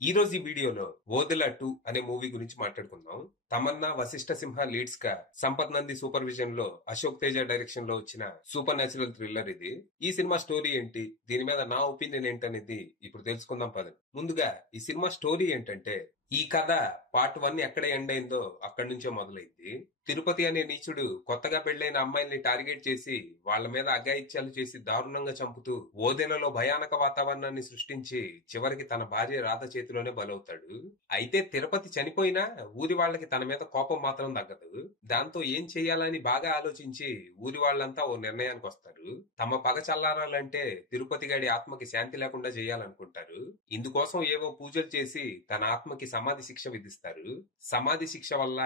ఈ రోజు ఈ వీడియోలో ఓదెల 2 అనే మూవీ గురించి మాట్లాడుకుందాం. తమన్నా, వశిష్ఠ సింహ లీడ్స్ గా, సంపత్ నంది సూపర్విజన్ లో, అశోక్ తేజ డైరెక్షన్ లో వచ్చిన సూపర్ న్యాచురల్ థ్రిల్లర్ ఇది. ఈ సినిమా స్టోరీ ఏంటి, దీని మీద నా ఒపీనియన్ ఏంటనేది ఇప్పుడు తెలుసుకుందాం పదండి. ముందుగా ఈ సినిమా స్టోరీ ఏంటంటే, ఈ కథ పార్ట్ 1 ఎక్కడ ఎండ్ అయిందో అక్కడి నుంచే మొదలైంది. తిరుపతి అనే నీచుడు కొత్తగా పెళ్లైన అమ్మాయిల్ని టార్గెట్ చేసి వాళ్ళ మీద అఘాయిత్యాలు చేసి దారుణంగా చంపుతూ ఓదెలలో భయానక వాతావరణాన్ని సృష్టించి చివరికి తన భార్య రాధ చేతిలోనే బలవుతాడు. అయితే తిరుపతి చనిపోయినా ఊరి వాళ్ళకి తన మీద కోపం మాత్రం తగ్గదు. దాంతో ఏం చెయ్యాలని బాగా ఆలోచించి ఊరి వాళ్ళంతా ఓ నిర్ణయానికి వస్తారు. తమ పగ చల్లారాలంటే తిరుపతి గడి ఆత్మకి శాంతి లేకుండా చేయాలనుకుంటారు. ఇందుకోసం ఏవో పూజలు చేసి తన ఆత్మకి సమాధి శిక్ష విధిస్తారు. సమాధి శిక్ష వల్ల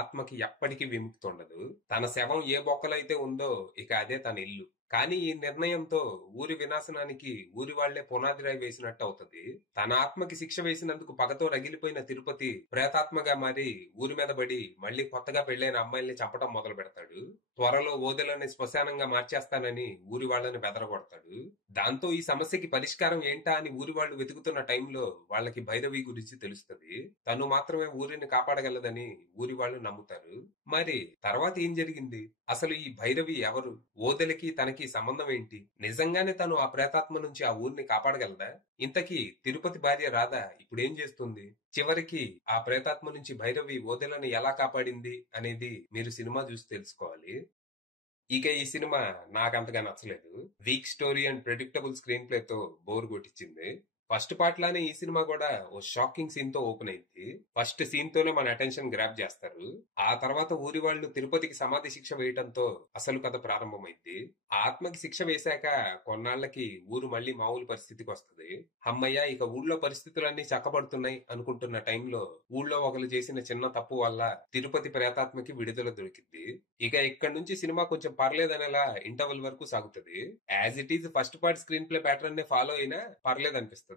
ఆత్మకి ఎప్పటికీ విముక్తి ఉండదు. తన శవం ఏ బొక్కలైతే ఉందో ఇక అదే తన ఇల్లు. కానీ ఈ నిర్ణయంతో ఊరి వినాశనానికి ఊరి వాళ్లే పునాది రాయి వేసినట్టు అవుతుంది. తన ఆత్మకి శిక్ష వేసినందుకు పగతో రగిలిపోయిన తిరుపతి ప్రేతాత్మగా మారి ఊరి మీద పడి మళ్లీ కొత్తగా పెళ్లైన అమ్మాయిల్ని చంపడం మొదలు పెడతాడు. త్వరలో ఓదెలని శ్మశానంగా మార్చేస్తానని ఊరి వాళ్ళని బెదరగొడతాడు. దాంతో ఈ సమస్యకి పరిష్కారం ఏంటా అని ఊరి వాళ్ళు వెతుకుతున్న టైంలో వాళ్ళకి భైరవి గురించి తెలుస్తుంది. తను మాత్రమే ఊరిని కాపాడగలదని ఊరి వాళ్ళు నమ్ముతారు. మరి తర్వాత ఏం జరిగింది? అసలు ఈ భైరవి ఎవరు? ఓదెలకి తనకి సంబంధం ఏంటి? నిజంగానే తను ఆ ప్రేతాత్మ నుంచి ఆ ఊరిని కాపాడగలదా? ఇంతకీ తిరుపతి భార్య రాధ ఇప్పుడేం చేస్తుంది? చివరికి ఆ ప్రేతాత్మ నుంచి భైరవి ఓదెలని ఎలా కాపాడింది అనేది మీరు సినిమా చూసి తెలుసుకోవాలి. ఇక ఈ సినిమా నాకంతగా నచ్చలేదు. Week story and predictable screen play తో బోర్ కొట్టించింది. ఫస్ట్ పార్ట్ లానే ఈ సినిమా కూడా ఓ షాకింగ్ సీన్ తో ఓపెన్ అయింది. ఫస్ట్ సీన్ తోనే మన అటెన్షన్ గ్రాప్ చేస్తారు. ఆ తర్వాత ఊరి వాళ్ళు తిరుపతికి సమాధి శిక్ష వేయడంతో అసలు కథ ప్రారంభమైంది. ఆత్మకి శిక్ష వేశాక కొన్నాళ్లకి ఊరు మళ్లీ మామూలు పరిస్థితికి వస్తుంది. అమ్మయ్య, ఇక ఊళ్ళో పరిస్థితులన్నీ చక్కబడుతున్నాయి అనుకుంటున్న టైంలో ఊళ్ళో ఒకరు చేసిన చిన్న తప్పు వల్ల తిరుపతి ప్రేతాత్మకి విడుదల దొరికింది. ఇక ఇక్కడ నుంచి సినిమా కొంచెం పర్లేదనేలా ఇంటర్వెల్ వరకు సాగుతుంది. As it is first part screen play pattern నే ఫాలో అయినా పర్లేదనిపిస్తుంది.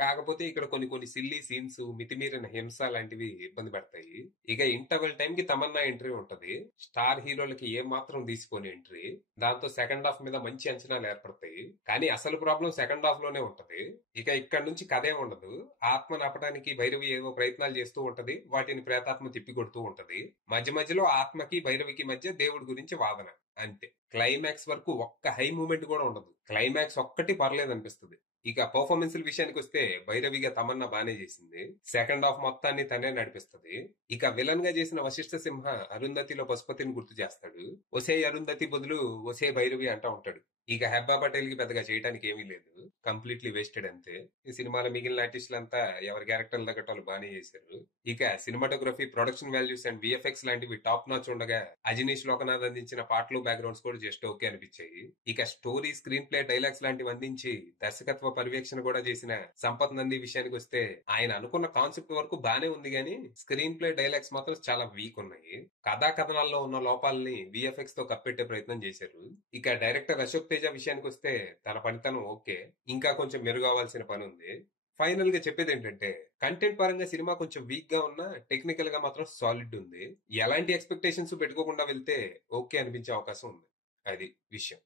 కాకపోతే ఇక్కడ కొన్ని సిల్లీ సీన్స్, మితిమీరిన హింస లాంటివి ఇబ్బంది పడతాయి. ఇక ఇంటర్వెల్ టైం కి తమన్నా ఎంట్రీ ఉంటది. స్టార్ హీరోలకి ఏ మాత్రం తీసుకోని ఎంట్రీ. దాంతో సెకండ్ హాఫ్ మీద మంచి అంచనాలు ఏర్పడతాయి. కానీ అసలు ప్రాబ్లం సెకండ్ హాఫ్ లోనే ఉంటది. ఇక ఇక్కడ నుంచి కథే ఉండదు. ఆత్మను ఆపడానికి భైరవి ఏవో ప్రయత్నాలు చేస్తూ ఉంటది. వాటిని ప్రేతాత్మ తిప్పి కొడుతూ ఉంటది. మధ్య మధ్యలో ఆత్మకి భైరవికి మధ్య దేవుడి గురించి వాదన, అంతే. క్లైమాక్స్ వరకు ఒక్క హై మూమెంట్ కూడా ఉండదు. క్లైమాక్స్ ఒక్కటి పర్లేదు అనిపిస్తుంది. ఇక పర్ఫార్మెన్స్ విషయానికి వస్తే భైరవిగా తమన్నా బానే చేసింది. సెకండ్ హాఫ్ మొత్తాన్ని తనే నడిపిస్తుంది. ఇక విలన్ గా చేసిన వశిష్ఠ సింహ అరుంధతిలో పశుపతిని గుర్తు చేస్తాడు. ఒసే అరుంధతి బదులు ఒసే భైరవి అంటా ఉంటాడు. ఇక హెబ్బా పటేల్ కి పెద్దగా చేయడానికి ఏమీ లేదు. కంప్లీట్లీ వేస్టెడ్ అంతే. ఈ సినిమాలో మిగిలిన ఆర్టిస్టులంతా ఎవరి క్యారెక్టర్లు తగ్గట్టు వాళ్ళు బానే చేశారు. ఇక cinematography, production values and VFX లాంటివి టాప్ నాచ్ ఉండగా అజనీష్ లోకనాథ్ అందించిన పాటలు, బ్యాక్గ్రౌండ్స్ కూడా జస్ట్ ఓకే అనిపించాయి. ఇక స్టోరీ, స్క్రీన్ ప్లే, డైలాగ్స్ లాంటివి అందించి దర్శకత్వ పర్యవేక్షణ కూడా చేసిన సంపత్ నంది విషయానికి వస్తే ఆయన అనుకున్న కాన్సెప్ట్ వరకు బానే ఉంది గానీ స్క్రీన్ ప్లే, డైలాగ్స్ మాత్రం చాలా వీక్ ఉన్నాయి. కథా కథనాల్లో ఉన్న లోపాలని విఎఫ్ఎక్స్ తో కప్పెట్టే ప్రయత్నం చేశారు. ఇక డైరెక్టర్ అశోక్ తేజ విషయానికి వస్తే తన పనితనం ఓకే, ఇంకా కొంచెం మెరుగవ్వాల్సిన పని ఉంది. ఫైనల్ గా చెప్పేది ఏంటంటే, కంటెంట్ పరంగా సినిమా కొంచెం వీక్ గా ఉన్నా టెక్నికల్ గా మాత్రం సాలిడ్ ఉంది. ఎలాంటి ఎక్స్పెక్టేషన్స్ పెట్టుకోకుండా వెళ్తే ఓకే అనిపించే అవకాశం ఉంది. అది విషయం.